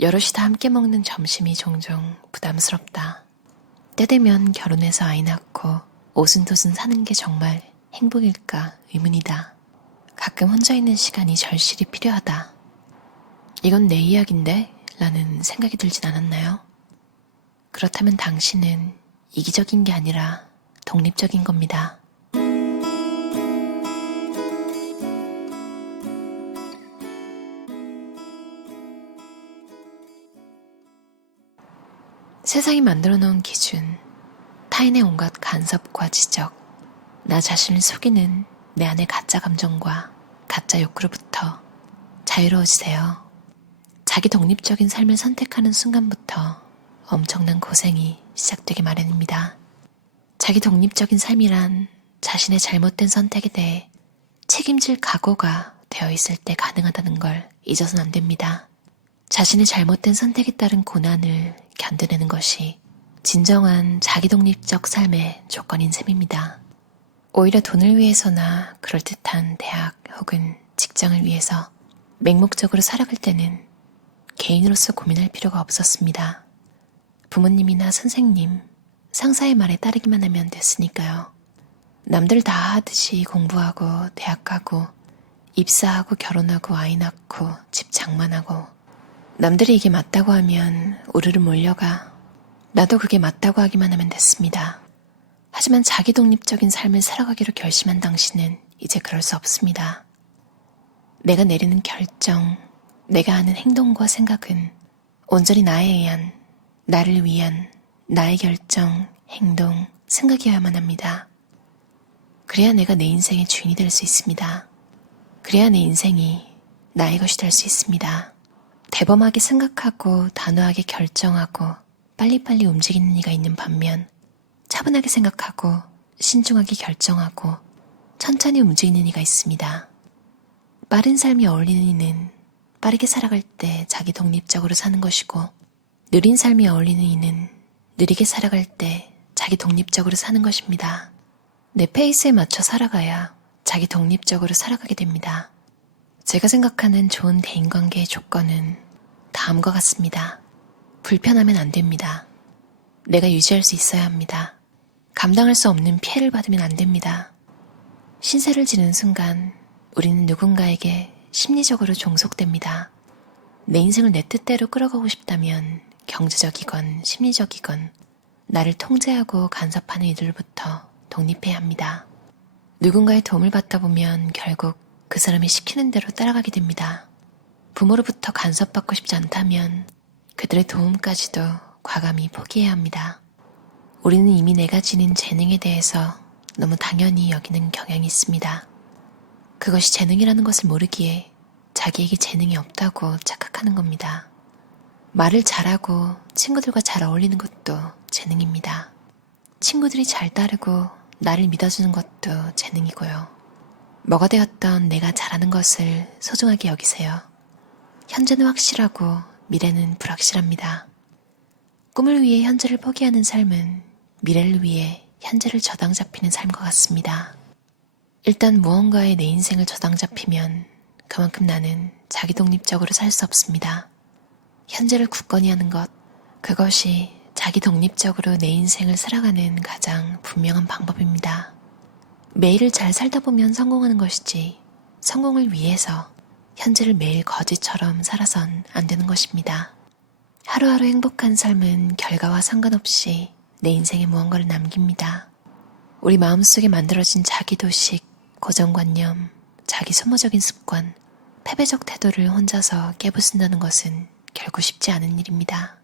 여럿이 다 함께 먹는 점심이 종종 부담스럽다. 때 되면 결혼해서 아이 낳고 오순도순 사는 게 정말 행복일까 의문이다. 가끔 혼자 있는 시간이 절실히 필요하다. 이건 내 이야기인데? 라는 생각이 들진 않았나요? 그렇다면 당신은 이기적인 게 아니라 독립적인 겁니다. 세상이 만들어 놓은 기준, 타인의 온갖 간섭과 지적, 나 자신을 속이는 내 안의 가짜 감정과 가짜 욕구로부터 자유로워지세요. 자기 독립적인 삶을 선택하는 순간부터 엄청난 고생이 시작되기 마련입니다. 자기 독립적인 삶이란 자신의 잘못된 선택에 대해 책임질 각오가 되어 있을 때 가능하다는 걸 잊어서는 안 됩니다. 자신의 잘못된 선택에 따른 고난을 견뎌내는 것이 진정한 자기 독립적 삶의 조건인 셈입니다. 오히려 돈을 위해서나 그럴듯한 대학 혹은 직장을 위해서 맹목적으로 살아갈 때는 개인으로서 고민할 필요가 없었습니다. 부모님이나 선생님, 상사의 말에 따르기만 하면 됐으니까요. 남들 다 하듯이 공부하고 대학 가고 입사하고 결혼하고 아이 낳고 집 장만하고 남들이 이게 맞다고 하면 우르르 몰려가 나도 그게 맞다고 하기만 하면 됐습니다. 하지만 자기 독립적인 삶을 살아가기로 결심한 당신은 이제 그럴 수 없습니다. 내가 내리는 결정, 내가 하는 행동과 생각은 온전히 나에 의한, 나를 위한 나의 결정, 행동, 생각이어야만 합니다. 그래야 내가 내 인생의 주인이 될 수 있습니다. 그래야 내 인생이 나의 것이 될 수 있습니다. 대범하게 생각하고 단호하게 결정하고 빨리빨리 움직이는 이가 있는 반면 차분하게 생각하고 신중하게 결정하고 천천히 움직이는 이가 있습니다. 빠른 삶이 어울리는 이는 빠르게 살아갈 때 자기 독립적으로 사는 것이고 느린 삶이 어울리는 이는 느리게 살아갈 때 자기 독립적으로 사는 것입니다. 내 페이스에 맞춰 살아가야 자기 독립적으로 살아가게 됩니다. 제가 생각하는 좋은 대인관계의 조건은 다음과 같습니다. 불편하면 안 됩니다. 내가 유지할 수 있어야 합니다. 감당할 수 없는 피해를 받으면 안 됩니다. 신세를 지는 순간 우리는 누군가에게 심리적으로 종속됩니다. 내 인생을 내 뜻대로 끌어가고 싶다면 경제적이건 심리적이건 나를 통제하고 간섭하는 이들로부터 독립해야 합니다. 누군가의 도움을 받다 보면 결국 그 사람이 시키는 대로 따라가게 됩니다. 부모로부터 간섭받고 싶지 않다면 그들의 도움까지도 과감히 포기해야 합니다. 우리는 이미 내가 지닌 재능에 대해서 너무 당연히 여기는 경향이 있습니다. 그것이 재능이라는 것을 모르기에 자기에게 재능이 없다고 착각하는 겁니다. 말을 잘하고 친구들과 잘 어울리는 것도 재능입니다. 친구들이 잘 따르고 나를 믿어주는 것도 재능이고요. 뭐가 되었던 내가 잘하는 것을 소중하게 여기세요. 현재는 확실하고 미래는 불확실합니다. 꿈을 위해 현재를 포기하는 삶은 미래를 위해 현재를 저당 잡히는 삶과 같습니다. 일단 무언가에 내 인생을 저당 잡히면 그만큼 나는 자기 독립적으로 살 수 없습니다. 현재를 굳건히 하는 것, 그것이 자기 독립적으로 내 인생을 살아가는 가장 분명한 방법입니다. 매일을 잘 살다 보면 성공하는 것이지 성공을 위해서 현재를 매일 거지처럼 살아선 안 되는 것입니다. 하루하루 행복한 삶은 결과와 상관없이 내 인생에 무언가를 남깁니다. 우리 마음속에 만들어진 자기도식, 고정관념, 자기 소모적인 습관, 패배적 태도를 혼자서 깨부순다는 것은 결코 쉽지 않은 일입니다.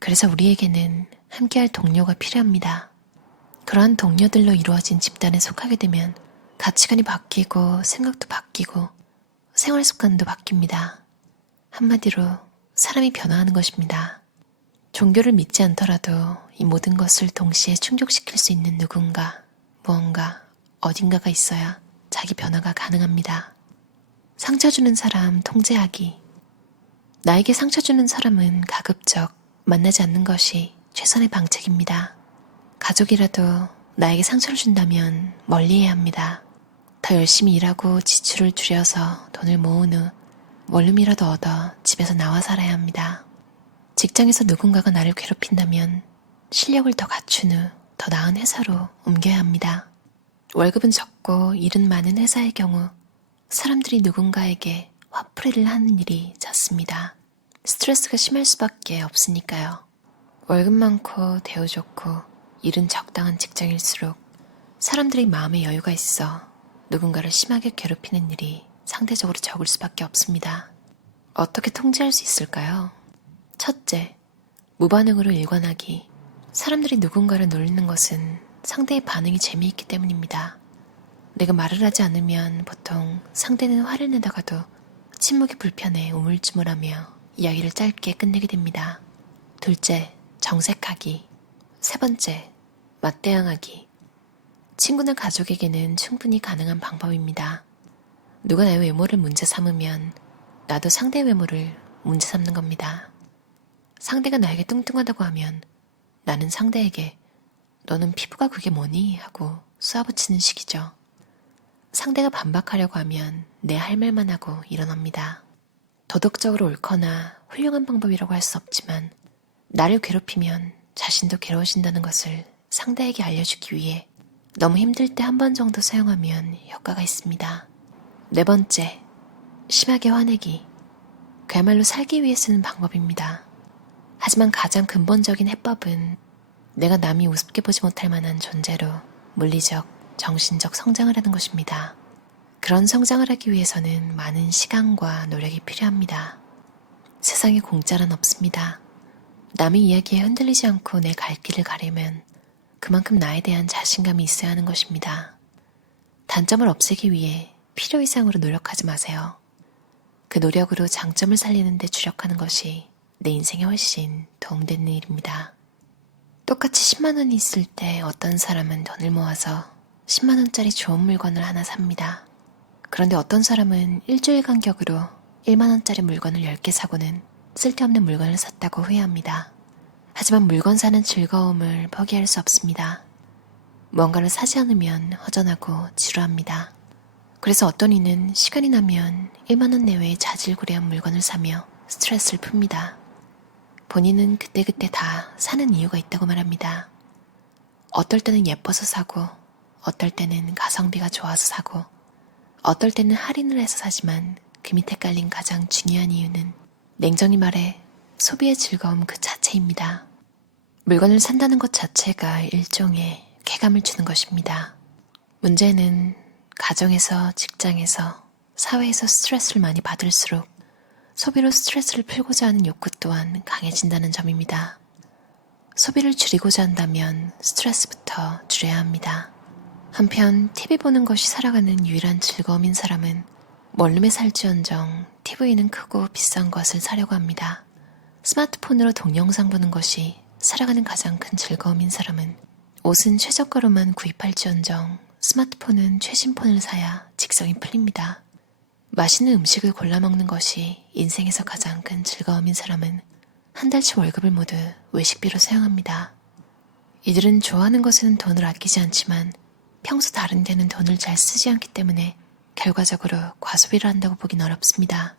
그래서 우리에게는 함께할 동료가 필요합니다. 그러한 동료들로 이루어진 집단에 속하게 되면 가치관이 바뀌고 생각도 바뀌고 생활 습관도 바뀝니다. 한마디로 사람이 변화하는 것입니다. 종교를 믿지 않더라도 이 모든 것을 동시에 충족시킬 수 있는 누군가, 무언가, 어딘가가 있어야 자기 변화가 가능합니다. 상처 주는 사람 통제하기. 나에게 상처 주는 사람은 가급적 만나지 않는 것이 최선의 방책입니다. 가족이라도 나에게 상처를 준다면 멀리해야 합니다. 더 열심히 일하고 지출을 줄여서 돈을 모은 후 원룸이라도 얻어 집에서 나와 살아야 합니다. 직장에서 누군가가 나를 괴롭힌다면 실력을 더 갖춘 후 더 나은 회사로 옮겨야 합니다. 월급은 적고 일은 많은 회사의 경우 사람들이 누군가에게 화풀이를 하는 일이 잦습니다. 스트레스가 심할 수밖에 없으니까요. 월급 많고 대우 좋고 일은 적당한 직장일수록 사람들이 마음에 여유가 있어 누군가를 심하게 괴롭히는 일이 상대적으로 적을 수밖에 없습니다. 어떻게 통제할 수 있을까요? 첫째, 무반응으로 일관하기. 사람들이 누군가를 놀리는 것은 상대의 반응이 재미있기 때문입니다. 내가 말을 하지 않으면 보통 상대는 화를 내다가도 침묵이 불편해 우물쭈물하며 이야기를 짧게 끝내게 됩니다. 둘째, 정색하기. 세 번째, 맞대응하기. 친구나 가족에게는 충분히 가능한 방법입니다. 누가 나의 외모를 문제 삼으면 나도 상대의 외모를 문제 삼는 겁니다. 상대가 나에게 뚱뚱하다고 하면 나는 상대에게 너는 피부가 그게 뭐니? 하고 쏘아붙이는 식이죠. 상대가 반박하려고 하면 내 할 말만 하고 일어납니다. 도덕적으로 옳거나 훌륭한 방법이라고 할 수 없지만 나를 괴롭히면 자신도 괴로워진다는 것을 상대에게 알려주기 위해 너무 힘들 때 한 번 정도 사용하면 효과가 있습니다. 네 번째, 심하게 화내기. 그야말로 살기 위해 쓰는 방법입니다. 하지만 가장 근본적인 해법은 내가 남이 우습게 보지 못할 만한 존재로 물리적, 정신적 성장을 하는 것입니다. 그런 성장을 하기 위해서는 많은 시간과 노력이 필요합니다. 세상에 공짜는 없습니다. 남의 이야기에 흔들리지 않고 내 갈 길을 가려면 그만큼 나에 대한 자신감이 있어야 하는 것입니다. 단점을 없애기 위해 필요 이상으로 노력하지 마세요. 그 노력으로 장점을 살리는 데 주력하는 것이 내 인생에 훨씬 도움되는 일입니다. 똑같이 10만 원이 있을 때 어떤 사람은 돈을 모아서 10만 원짜리 좋은 물건을 하나 삽니다. 그런데 어떤 사람은 일주일 간격으로 1만 원짜리 물건을 10개 사고는 쓸데없는 물건을 샀다고 후회합니다. 하지만 물건 사는 즐거움을 포기할 수 없습니다. 뭔가를 사지 않으면 허전하고 지루합니다. 그래서 어떤 이는 시간이 나면 1만 원 내외의 자질구레한 물건을 사며 스트레스를 풉니다. 본인은 그때그때 다 사는 이유가 있다고 말합니다. 어떨 때는 예뻐서 사고, 어떨 때는 가성비가 좋아서 사고, 어떨 때는 할인을 해서 사지만 그 밑에 깔린 가장 중요한 이유는 냉정히 말해 소비의 즐거움 그 자체입니다. 물건을 산다는 것 자체가 일종의 쾌감을 주는 것입니다. 문제는 가정에서, 직장에서, 사회에서 스트레스를 많이 받을수록 소비로 스트레스를 풀고자 하는 욕구 또한 강해진다는 점입니다. 소비를 줄이고자 한다면 스트레스부터 줄여야 합니다. 한편 TV 보는 것이 살아가는 유일한 즐거움인 사람은 원룸에 살지언정 TV는 크고 비싼 것을 사려고 합니다. 스마트폰으로 동영상 보는 것이 살아가는 가장 큰 즐거움인 사람은 옷은 최저가로만 구입할지언정 스마트폰은 최신폰을 사야 직성이 풀립니다. 맛있는 음식을 골라 먹는 것이 인생에서 가장 큰 즐거움인 사람은 한 달치 월급을 모두 외식비로 사용합니다. 이들은 좋아하는 것은 돈을 아끼지 않지만 평소 다른 데는 돈을 잘 쓰지 않기 때문에 결과적으로 과소비를 한다고 보긴 어렵습니다.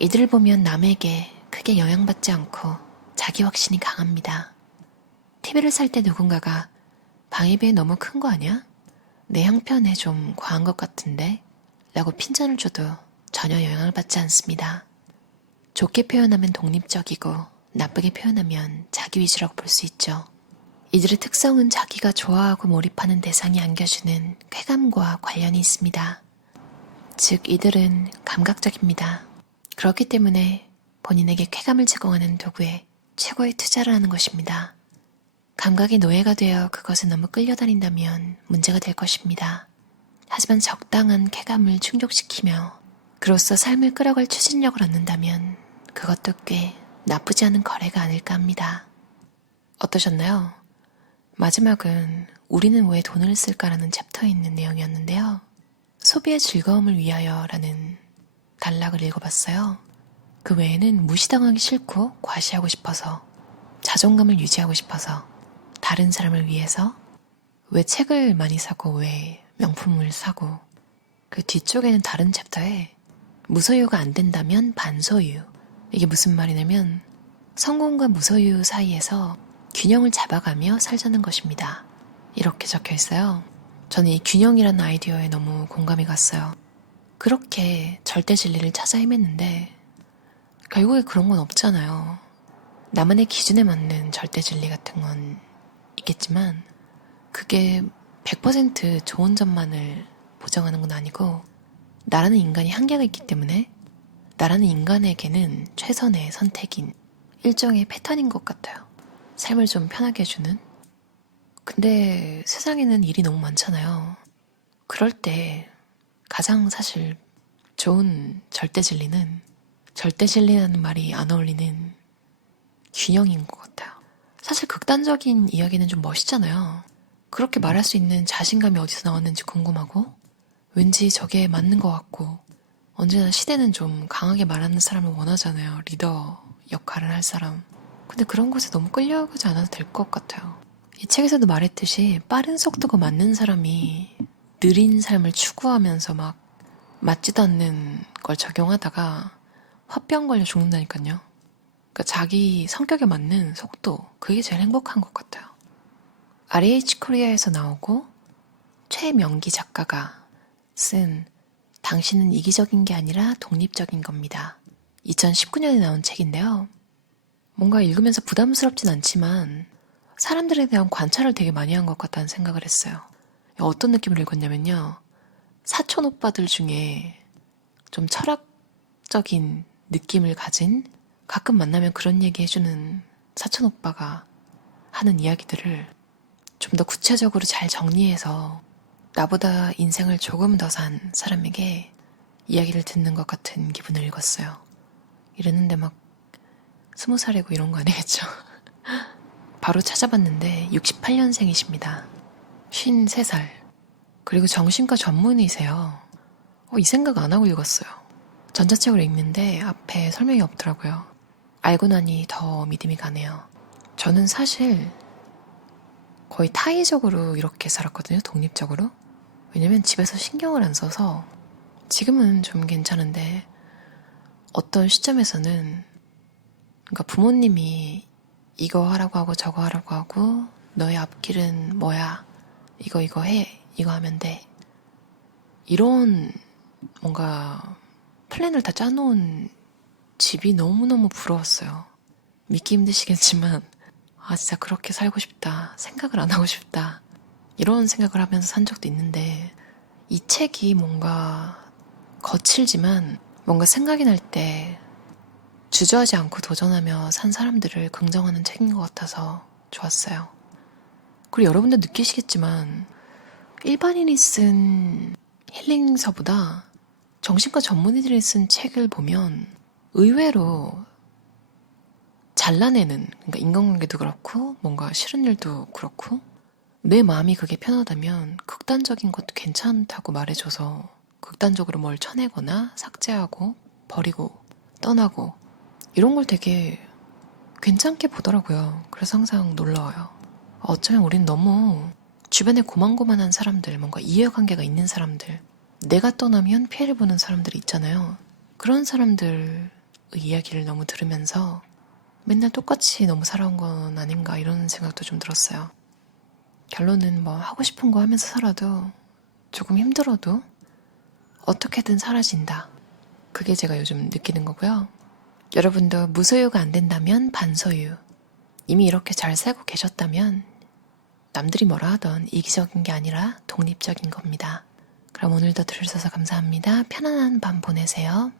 이들을 보면 남에게 크게 영향받지 않고 자기 확신이 강합니다. TV를 살 때 누군가가 방위비 너무 큰 거 아니야? 내 형편에 좀 과한 것 같은데? 라고 핀잔을 줘도 전혀 영향을 받지 않습니다. 좋게 표현하면 독립적이고 나쁘게 표현하면 자기 위주라고 볼 수 있죠. 이들의 특성은 자기가 좋아하고 몰입하는 대상이 안겨주는 쾌감과 관련이 있습니다. 즉 이들은 감각적입니다. 그렇기 때문에 본인에게 쾌감을 제공하는 도구에 최고의 투자를 하는 것입니다. 감각이 노예가 되어 그것에 너무 끌려다닌다면 문제가 될 것입니다. 하지만 적당한 쾌감을 충족시키며 그로써 삶을 끌어갈 추진력을 얻는다면 그것도 꽤 나쁘지 않은 거래가 아닐까 합니다. 어떠셨나요? 마지막은 우리는 왜 돈을 쓸까라는 챕터에 있는 내용이었는데요. 소비의 즐거움을 위하여라는 단락을 읽어봤어요. 그 외에는 무시당하기 싫고 과시하고 싶어서, 자존감을 유지하고 싶어서, 다른 사람을 위해서, 왜 책을 많이 사고 왜 명품을 사고, 그 뒤쪽에는 다른 챕터에 무소유가 안 된다면 반소유. 이게 무슨 말이냐면 성공과 무소유 사이에서 균형을 잡아가며 살자는 것입니다. 이렇게 적혀 있어요. 저는 이 균형이라는 아이디어에 너무 공감이 갔어요. 그렇게 절대 진리를 찾아 헤맸는데 결국에 그런 건 없잖아요. 나만의 기준에 맞는 절대 진리 같은 건 있겠지만 그게 100% 좋은 점만을 보장하는 건 아니고 나라는 인간이 한계가 있기 때문에 나라는 인간에게는 최선의 선택인 일종의 패턴인 것 같아요. 삶을 좀 편하게 해주는. 근데 세상에는 일이 너무 많잖아요. 그럴 때 가장 사실 좋은 절대 진리는 절대 진리라는 말이 안 어울리는 균형인 것 같아요. 사실 극단적인 이야기는 좀 멋있잖아요. 그렇게 말할 수 있는 자신감이 어디서 나왔는지 궁금하고 왠지 저게 맞는 것 같고 언제나 시대는 좀 강하게 말하는 사람을 원하잖아요. 리더 역할을 할 사람. 근데 그런 곳에 너무 끌려가지 않아도 될 것 같아요. 이 책에서도 말했듯이 빠른 속도가 맞는 사람이 느린 삶을 추구하면서 막 맞지도 않는 걸 적용하다가 화병 걸려 죽는다니까요. 그러니까 자기 성격에 맞는 속도, 그게 제일 행복한 것 같아요. RH 코리아에서 나오고 최명기 작가가 쓴 당신은 이기적인 게 아니라 독립적인 겁니다. 2019년에 나온 책인데요. 뭔가 읽으면서 부담스럽진 않지만 사람들에 대한 관찰을 되게 많이 한 것 같다는 생각을 했어요. 어떤 느낌을 읽었냐면요. 사촌 오빠들 중에 좀 철학적인 느낌을 가진 가끔 만나면 그런 얘기 해주는 사촌 오빠가 하는 이야기들을 좀 더 구체적으로 잘 정리해서 나보다 인생을 조금 더 산 사람에게 이야기를 듣는 것 같은 기분을 읽었어요. 이랬는데 막 20살이고 이런 거 아니겠죠? 바로 찾아봤는데 68년생이십니다. 53살. 그리고 정신과 전문의세요. 이 생각 안 하고 읽었어요. 전자책을 읽는데 앞에 설명이 없더라고요. 알고 나니 더 믿음이 가네요. 저는 사실 거의 타의적으로 이렇게 살았거든요. 독립적으로. 왜냐면 집에서 신경을 안 써서 지금은 좀 괜찮은데 어떤 시점에서는 그러니까 부모님이 이거 하라고 하고 저거 하라고 하고 너의 앞길은 뭐야? 이거 해. 이거 하면 돼. 이런 뭔가 플랜을 다 짜놓은 집이 너무너무 부러웠어요. 믿기 힘드시겠지만 진짜 그렇게 살고 싶다. 생각을 안 하고 싶다. 이런 생각을 하면서 산 적도 있는데 이 책이 뭔가 거칠지만 뭔가 생각이 날 때 주저하지 않고 도전하며 산 사람들을 긍정하는 책인 것 같아서 좋았어요. 그리고 여러분들 느끼시겠지만 일반인이 쓴 힐링서보다 정신과 전문의들이 쓴 책을 보면 의외로 잘라내는, 그러니까 인간관계도 그렇고 뭔가 싫은 일도 그렇고 내 마음이 그게 편하다면 극단적인 것도 괜찮다고 말해줘서 극단적으로 뭘 쳐내거나 삭제하고 버리고 떠나고 이런 걸 되게 괜찮게 보더라고요. 그래서 항상 놀라워요. 어쩌면 우린 너무 주변에 고만고만한 사람들, 뭔가 이해관계가 있는 사람들, 내가 떠나면 피해를 보는 사람들이 있잖아요. 그런 사람들의 이야기를 너무 들으면서 맨날 똑같이 너무 살아온 건 아닌가 이런 생각도 좀 들었어요. 결론은 뭐 하고 싶은 거 하면서 살아도 조금 힘들어도 어떻게든 사라진다. 그게 제가 요즘 느끼는 거고요. 여러분도 무소유가 안 된다면 반소유. 이미 이렇게 잘 살고 계셨다면 남들이 뭐라 하던 이기적인 게 아니라 독립적인 겁니다. 그럼 오늘도 들으셔서 감사합니다. 편안한 밤 보내세요.